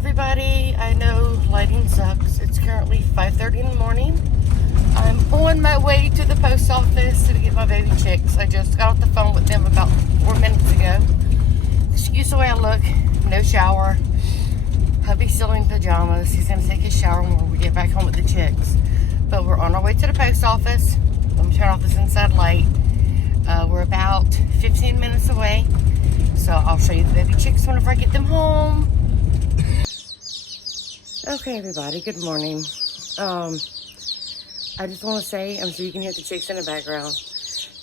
everybody. I know lighting sucks. It's currently 5:30 in the morning. I'm on my way to the post office to get my baby chicks. I just got off the phone with them about 4 minutes ago. Excuse the way I look. No shower. Hubby's still in pajamas. He's going to take his shower when we get back home with the chicks. But we're on our way to the post office. Let me turn off this inside light. We're about 15 minutes away. So I'll show you the baby chicks whenever I get them home. Okay, everybody, good morning. I just want to say, I'm sure you can hear the chicks in the background,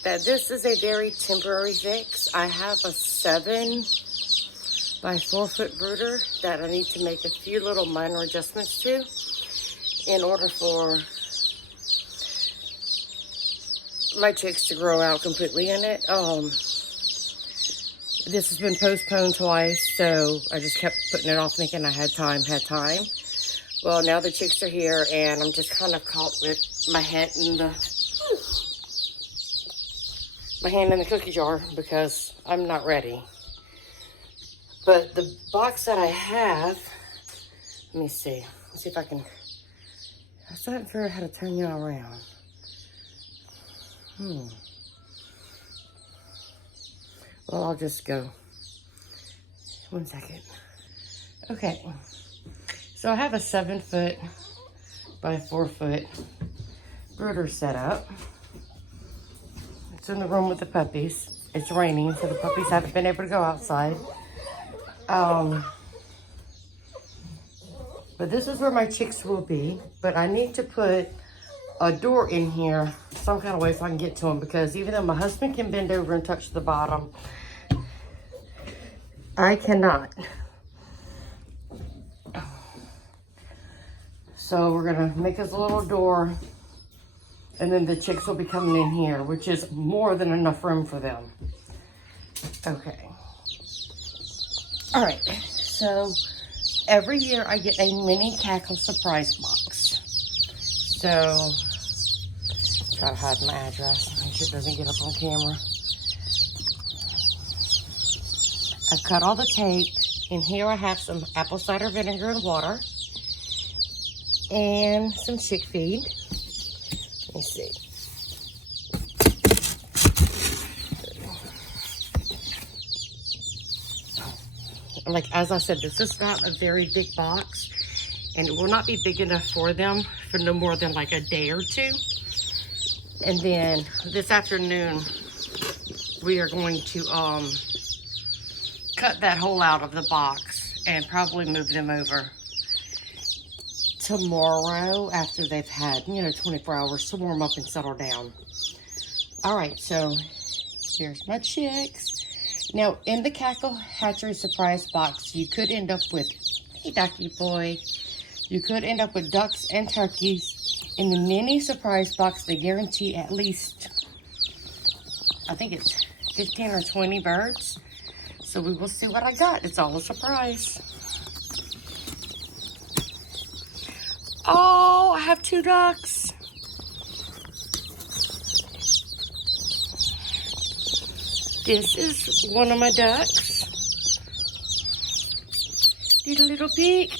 that this is a very temporary fix. I have a 7 by 4 foot brooder that I need to make a few little minor adjustments to in order for my chicks to grow out completely in it. This has been postponed twice, so I just kept putting it off thinking I had time. Well, now the chicks are here, and I'm just kind of caught with my hand in the cookie jar because I'm not ready. But the box that I have, let me see. Let's see if I can. I still haven't figured out how to turn you around. Well, I'll just go. 1 second. Okay. So I have a 7 foot by 4 foot brooder set up. It's in the room with the puppies. It's raining, so the puppies haven't been able to go outside. But this is where my chicks will be. But I need to put a door in here some kind of way so I can get to them, because even though my husband can bend over and touch the bottom, I cannot. So we're gonna make us a little door, and then the chicks will be coming in here, which is more than enough room for them. Okay. All right, so every year I get a mini Cackle surprise box. So, try to hide my address, make sure it doesn't get up on camera. I've cut all the tape. In here I have some apple cider vinegar and water. And some chick feed. Let me see. Like, as I said, this is not a very big box, and it will not be big enough for them for no more than like a day or two. And then this afternoon, we are going to cut that hole out of the box and probably move them over tomorrow after they've had, 24 hours to warm up and settle down. All right, so here's my chicks. Now, in the Cackle Hatchery surprise box, you could end up with, hey, ducky boy, you could end up with ducks and turkeys. In the mini surprise box, they guarantee at least, I think it's 15 or 20 birds. So we will see what I got. It's all a surprise. Oh, I have 2 ducks. This is one of my ducks. Did a little peek.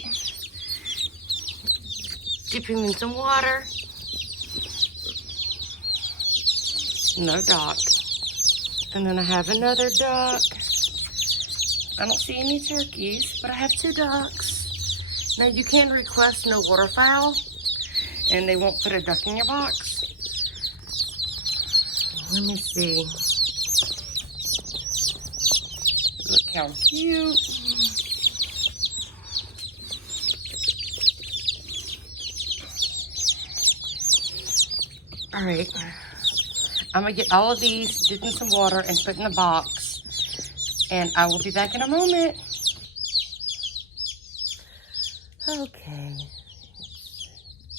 Dip him in some water. No duck. And then I have another duck. I don't see any turkeys, but I have 2 ducks. Now, you can request no waterfowl, and they won't put a duck in your box. Let me see. Look how cute. All right. I'm going to get all of these, dip in some water, and put in the box. And I will be back in a moment. Okay.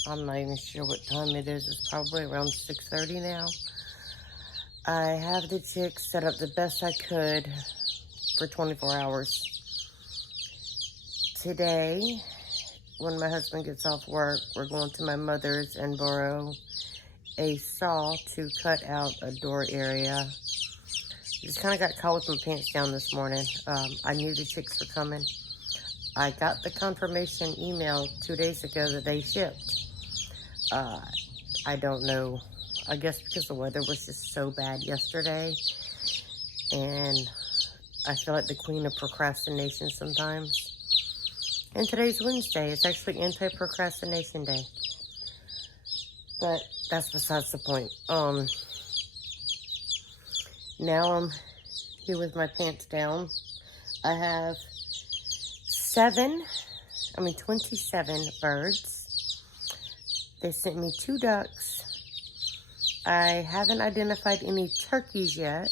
I'm not even sure what time it is. It's probably around 6:30 now. I have the chicks set up the best I could for 24 hours. Today, when my husband gets off work, we're going to my mother's and borrow a saw to cut out a door area. Just kind of got caught with my pants down this morning. I knew the chicks were coming. I got the confirmation email 2 days ago that they shipped. I don't know. I guess because the weather was just so bad yesterday. And I feel like the queen of procrastination sometimes. And today's Wednesday. It's actually anti-procrastination day. But that's besides the point. Now I'm here with my pants down. I have 27 birds. They sent me 2 ducks. I haven't identified any turkeys yet.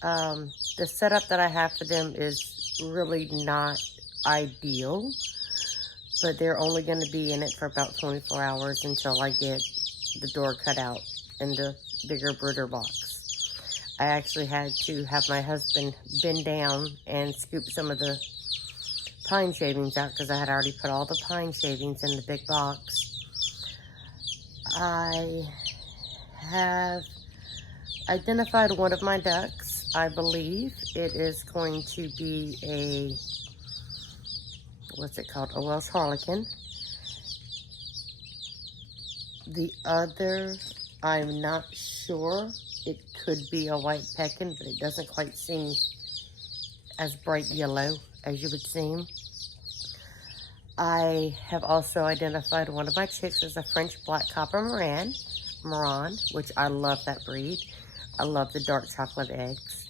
The setup that I have for them is really not ideal, but they're only going to be in it for about 24 hours until I get the door cut out in the bigger brooder box. I actually had to have my husband bend down and scoop some of the pine shavings out because I had already put all the pine shavings in the big box. I have identified one of my ducks. I believe it is going to be a, what's it called? A Welsh Harlequin. The other, I'm not sure. It could be a white pekin, but it doesn't quite seem as bright yellow as you would seem. I have also identified one of my chicks as a French black copper Moran, which I love that breed. I love the dark chocolate eggs.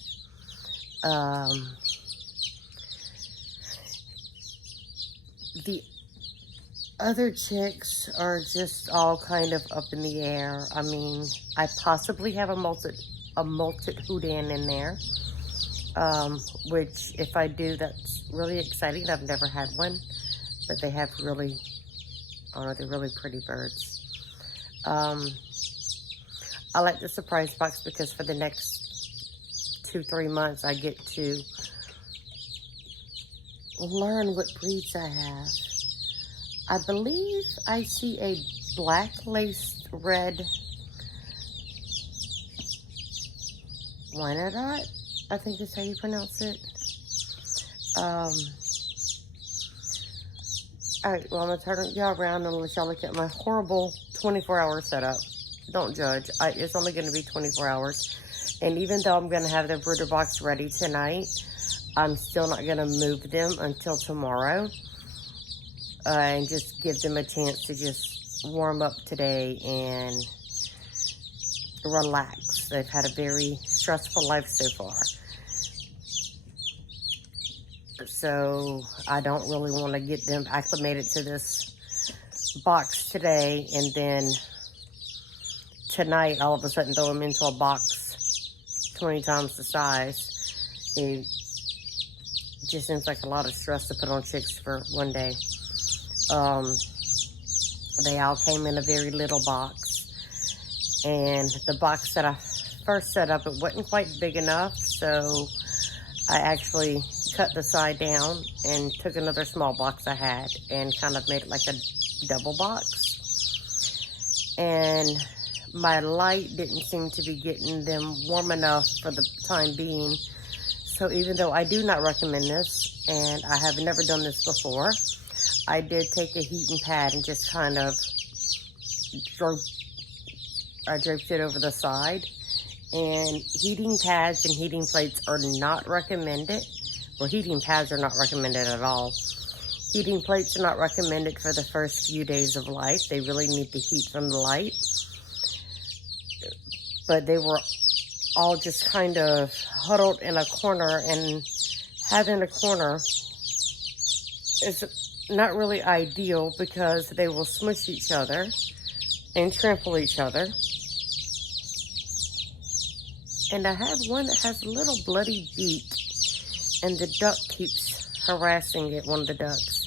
The other chicks are just all kind of up in the air. I mean, I possibly have a molted Houdan in there, which if I do, that's really exciting. I've never had one, but they have really, they're really pretty birds. I like the surprise box because for the next 2-3 months, I get to learn what breeds I have. I believe I see a black laced red Wyandotte, I think is how you pronounce it. Alright, well, I'm going to turn y'all around and let y'all look at my horrible 24-hour setup. Don't judge. It's only going to be 24 hours. And even though I'm going to have the brooder box ready tonight, I'm still not going to move them until tomorrow. And just give them a chance to just warm up today and relax. They've had a very stressful life so far. So I don't really want to get them acclimated to this box today and then tonight all of a sudden throw them into a box 20 times the size. It just seems like a lot of stress to put on chicks for one day. They all came in a very little box, and the box that I first set up, it wasn't quite big enough, so I actually cut the side down and took another small box I had and kind of made it like a double box. And my light didn't seem to be getting them warm enough for the time being. So even though I do not recommend this, and I have never done this before, I did take a heating pad and just kind of draped it over the side. And heating pads and heating plates are not recommended. Well, heating pads are not recommended at all. Heating plates are not recommended for the first few days of life. They really need the heat from the light. But they were all just kind of huddled in a corner, and having a corner is not really ideal because they will smush each other and trample each other. And I have one that has a little bloody beak, and the duck keeps harassing it, one of the ducks.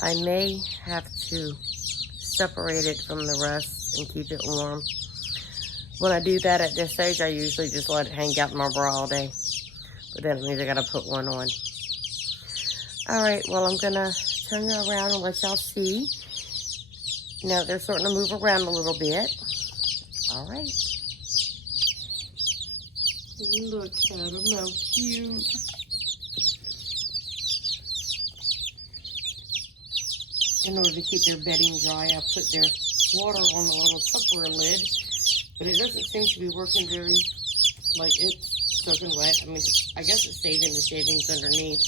I may have to separate it from the rest and keep it warm. When I do that at this stage, I usually just let it hang out in my bra all day. But that means I gotta put one on. Alright, well, I'm gonna turn you around and let y'all see. Now they're starting to move around a little bit. Alright. Look at them, how cute. in order to keep their bedding dry, I put their water on the little Tupperware lid, but it doesn't seem to be working very, like it's soaking wet. I mean, I guess it's saving the shavings underneath.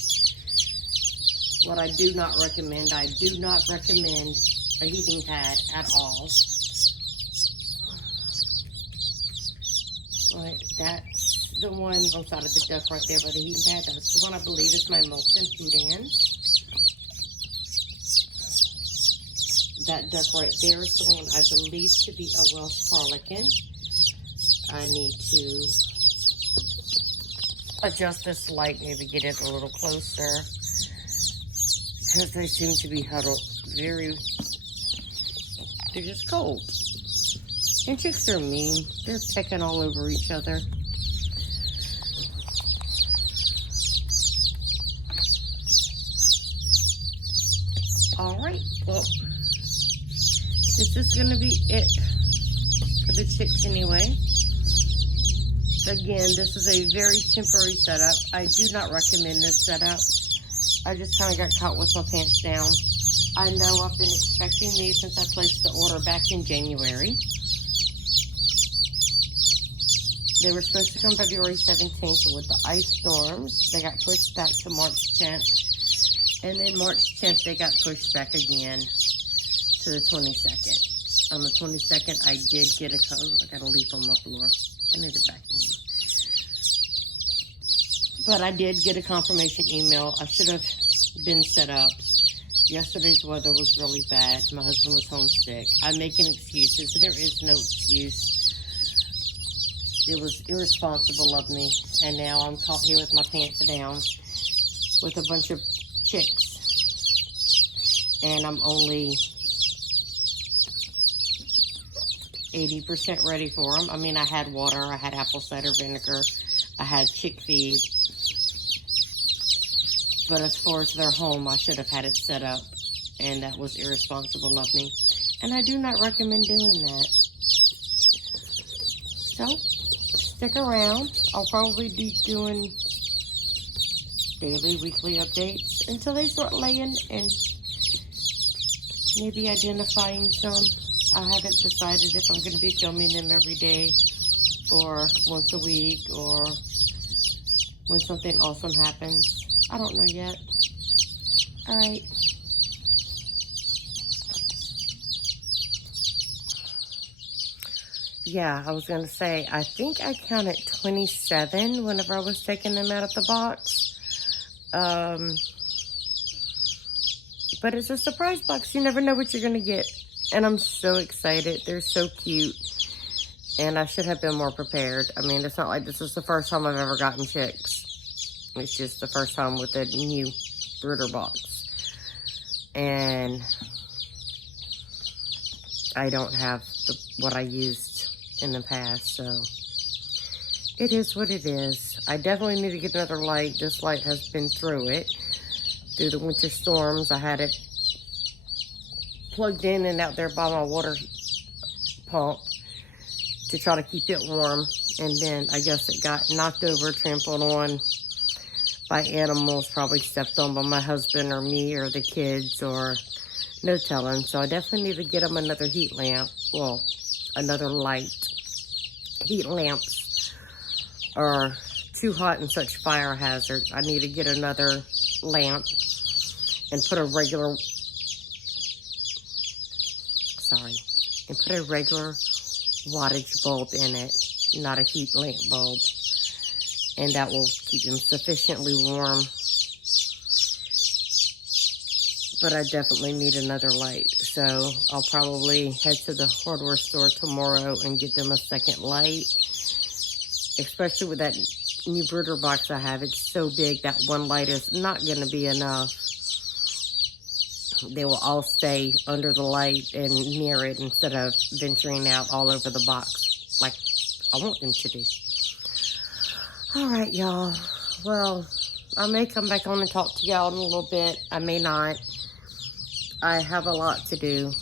What I do not recommend a heating pad at all. But that's the one on the side of the duck right there by the heating pad. That's the one I believe is my Molten Houdan. That duck right there is the one I believe to be a Welsh Harlequin. I need to adjust this light, maybe get it a little closer, because they seem to be huddled they're just cold. And chicks are mean. They're pecking all over each other. All right, well, this is going to be it for the chicks anyway. Again, this is a very temporary setup. I do not recommend this setup. I just kind of got caught with my pants down. I know I've been expecting these since I placed the order back in January. They were supposed to come February 17th, but with the ice storms, they got pushed back to March 10th. And then March 10th, they got pushed back again to the 22nd. On the 22nd, I did get I got a leaf on my floor. I need to vacuum. But I did get a confirmation email. I should have been set up. Yesterday's weather was really bad. My husband was homesick. I'm making excuses. There is no excuse. It was irresponsible of me. And now I'm caught here with my pants down with a bunch of chicks. And I'm only 80% ready for them. I mean, I had water, I had apple cider vinegar, I had chick feed. But as far as their home, I should have had it set up. And that was irresponsible of me. And I do not recommend doing that. So, stick around. I'll probably be doing daily, weekly updates until they start laying and maybe identifying some. I haven't decided if I'm going to be filming them every day or once a week or when something awesome happens. I don't know yet. All right. Yeah, I was going to say, I think I counted 27 whenever I was taking them out of the box. But it's a surprise box. You never know what you're going to get. And I'm so excited. They're so cute. And I should have been more prepared. I mean, it's not like this is the first time I've ever gotten chicks. It's just the first time with a new brooder box. And I don't have what I used in the past, so it is what it is. I definitely need to get another light. This light has been through it. Through the winter storms, I had it plugged in and out there by my water pump to try to keep it warm. And then I guess it got knocked over, trampled on by animals, probably stepped on by my husband or me or the kids or no telling. So I definitely need to get them another heat lamp. Well, another light. Heat lamps are too hot and such fire hazard. I need to get another lamp and put a regular, wattage bulb in it, not a heat lamp bulb. And that will keep them sufficiently warm. But I definitely need another light. So I'll probably head to the hardware store tomorrow and get them a second light. Especially with that new brooder box I have. It's so big that one light is not going to be enough. They will all stay under the light and near it instead of venturing out all over the box like I want them to do. All right, y'all. Well, I may come back on and talk to y'all in a little bit. I may not. I have a lot to do.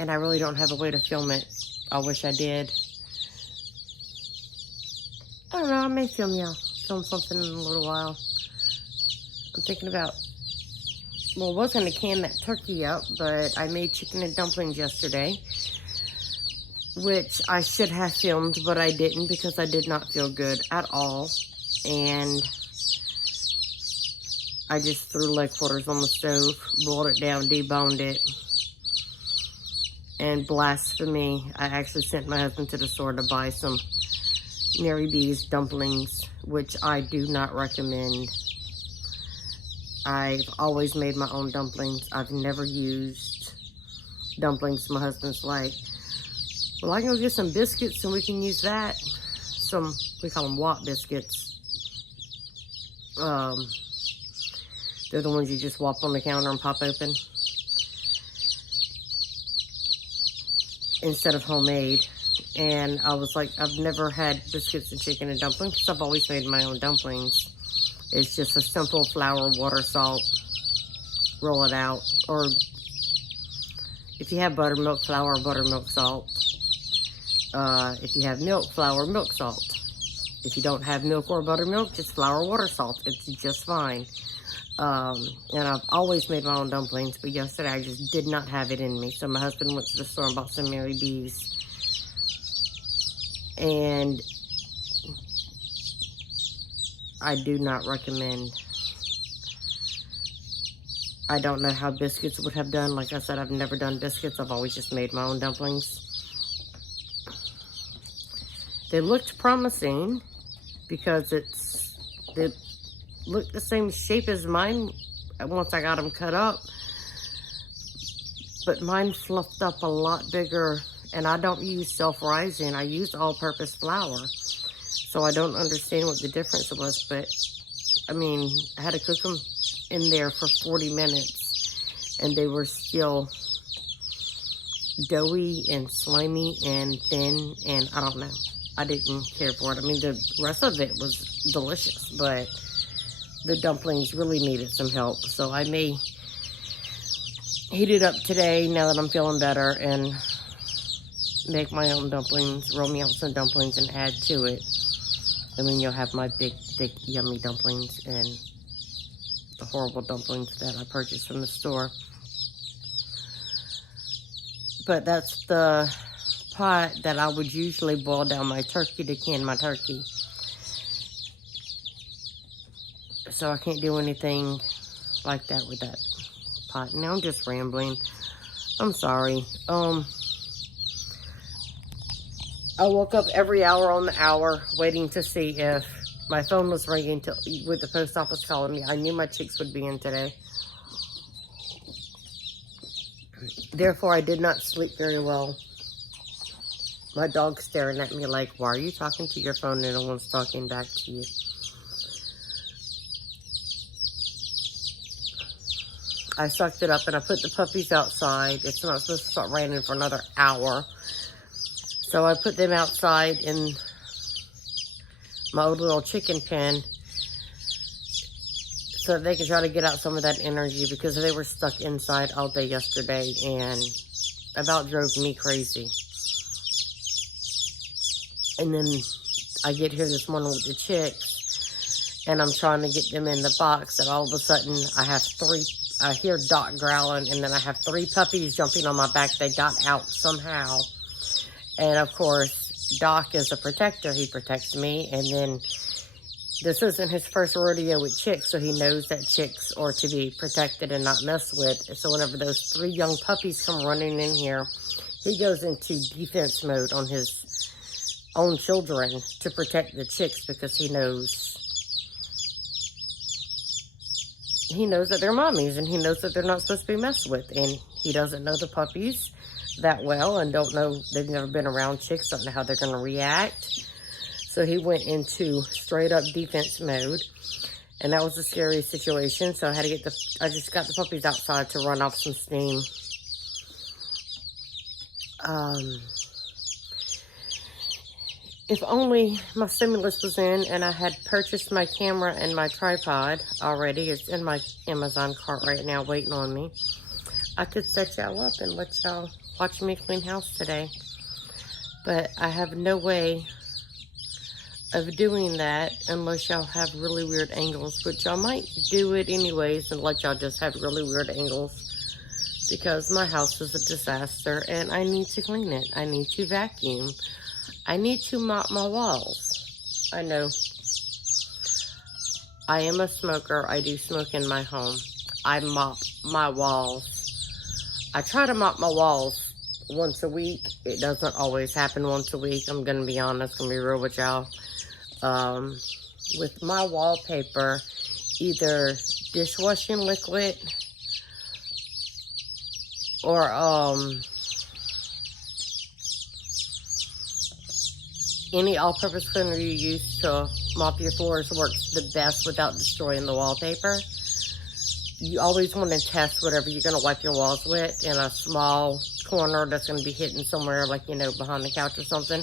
And I really don't have a way to film it. I wish I did. I don't know. I may film y'all film something in a little while. I'm thinking about, well, I was going to can that turkey up, but I made chicken and dumplings yesterday, which I should have filmed, but I didn't because I did not feel good at all. And I just threw leg quarters on the stove, boiled it down, deboned it. And blasphemy, I actually sent my husband to the store to buy some Mary B's dumplings, which I do not recommend. I've always made my own dumplings. I've never used dumplings. My husband's like, well, I can go get some biscuits and we can use that. Some, we call them Watt biscuits. They're the ones you just whop on the counter and pop open, instead of homemade. And I was like, I've never had biscuits and chicken and dumplings because I've always made my own dumplings. It's just a simple flour, water, salt, roll it out. Or if you have buttermilk, flour, buttermilk, salt. If you have milk, flour, milk, salt. If you don't have milk or buttermilk, just flour, water, salt. It's just fine. And I've always made my own dumplings, but yesterday I just did not have it in me. So my husband went to the store and bought some Mary B's. And I do not recommend. I don't know how biscuits would have done. Like I said, I've never done biscuits. I've always just made my own dumplings. They looked promising because they looked the same shape as mine once I got them cut up. But mine fluffed up a lot bigger, and I don't use self-rising. I use all-purpose flour. So I don't understand what the difference was, but I mean, I had to cook them in there for 40 minutes and they were still doughy and slimy and thin, and I don't know. I didn't care for it. I mean, the rest of it was delicious, but the dumplings really needed some help. So I may heat it up today now that I'm feeling better and make my own dumplings, roll me out some dumplings and add to it. And then you'll have my big, thick, yummy dumplings and the horrible dumplings that I purchased from the store. But that's the pot that I would usually boil down my turkey to can my turkey. So I can't do anything like that with that pot. Now I'm just rambling. I'm sorry. I woke up every hour on the hour waiting to see if my phone was ringing with the post office calling me. I knew my chicks would be in today. Therefore, I did not sleep very well. My dog's staring at me like, why are you talking to your phone and no one's talking back to you? I sucked it up and I put the puppies outside. It's not supposed to start raining for another hour. So I put them outside in my old little chicken pen so that they can try to get out some of that energy, because they were stuck inside all day yesterday and about drove me crazy. And then I get here this morning with the chicks and I'm trying to get them in the box, and all of a sudden I hear Doc growling, and then I have 3 puppies jumping on my back. They got out somehow. And of course, Doc is a protector. He protects me. And then this isn't his first rodeo with chicks, so he knows that chicks are to be protected and not messed with. So whenever those 3 young puppies come running in here, he goes into defense mode on his own children to protect the chicks, because he knows that they're mommies, and he knows that they're not supposed to be messed with. And he doesn't know the puppies that well and don't know, they've never been around chicks, don't know how they're going to react. So he went into straight up defense mode, and that was a scary situation. So I had to I just got the puppies outside to run off some steam. If only my stimulus was in and I had purchased my camera and my tripod already. It's in my Amazon cart right now waiting on me. I could set y'all up and let y'all watch me clean house today. But I have no way of doing that unless y'all have really weird angles, which y'all might do it anyways and let y'all just have really weird angles, because my house is a disaster and I need to clean it. I need to vacuum. I need to mop my walls. I know I am a smoker. I do smoke in my home. I mop my walls. I try to mop my walls once a week. It doesn't always happen once a week. I'm going to be honest, going to be real with y'all. With my wallpaper, either dishwashing liquid or any all-purpose cleaner you use to mop your floors works the best without destroying the wallpaper. You always want to test whatever you're going to wipe your walls with in a small corner that's going to be hidden somewhere, like, you know, behind the couch or something,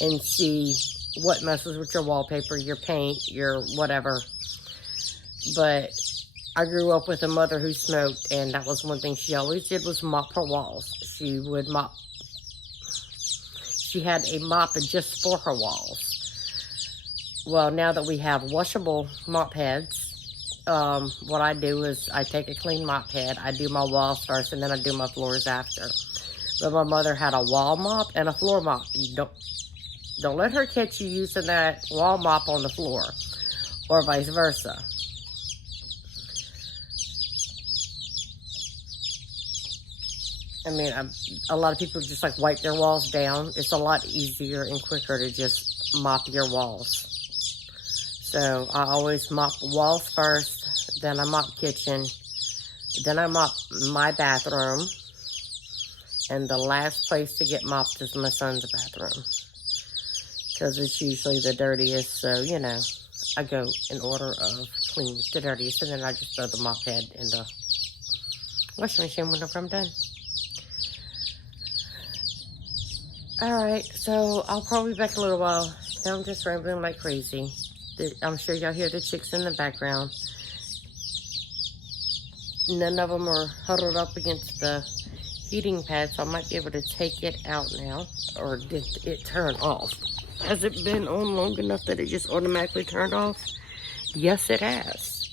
and see what messes with your wallpaper, your paint, your whatever. But I grew up with a mother who smoked, and that was one thing she always did, was mop her walls. She would mop. She had a mop just for her walls. Well, now that we have washable mop heads, what I do is I take a clean mop head, I do my walls first, and then I do my floors after. But my mother had a wall mop and a floor mop. You don't let her catch you using that wall mop on the floor, or vice versa. I mean, a lot of people just like wipe their walls down. It's a lot easier and quicker to just mop your walls. So I always mop walls first, then I mop kitchen, then I mop my bathroom, and the last place to get mopped is my son's bathroom, because it's usually the dirtiest. So, you know, I go in order of clean to dirtiest, and then I just throw the mop head in the washing machine whenever I'm done. Alright, so I'll probably be back in a little while. Now I'm just rambling like crazy. I'm sure y'all hear the chicks in the background. None of them are huddled up against the heating pad, so I might be able to take it out now. Or did it turn off? Has it been on long enough that it just automatically turned off? Yes, it has.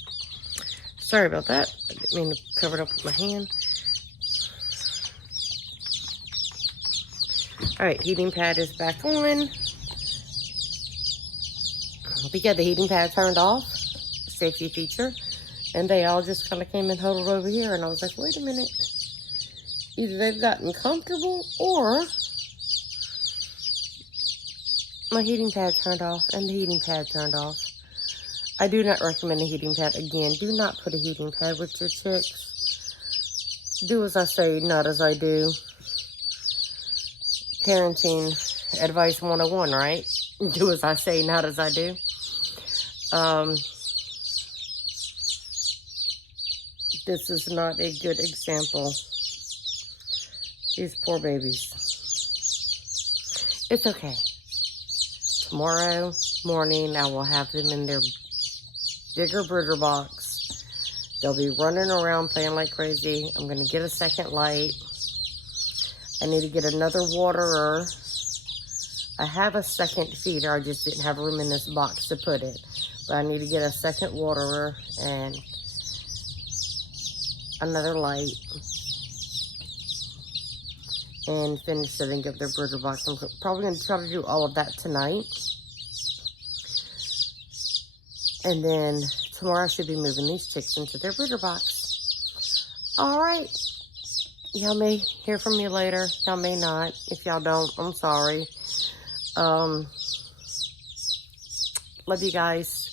Sorry about that. I didn't mean to cover it up with my hand. Alright, heating pad is back on. But yeah, the heating pad turned off. Safety feature. And they all just kind of came and huddled over here. And I was like, wait a minute. Either they've gotten comfortable, or my heating pad turned off and the heating pad turned off. I do not recommend a heating pad. Again, do not put a heating pad with your chicks. Do as I say, not as I do. Parenting advice 101, right? Do as I say, not as I do. This is not a good example. These poor babies. It's okay. Tomorrow morning, I will have them in their bigger brooder box. They'll be running around playing like crazy. I'm going to get a second light. I need to get another waterer. I have a second feeder. I just didn't have room in this box to put it. But I need to get a second waterer and another light. And finish setting up their brooder box. I'm probably going to try to do all of that tonight. And then tomorrow I should be moving these chicks into their brooder box. Alright. Y'all may hear from me later. Y'all may not. If y'all don't, I'm sorry. Love you guys.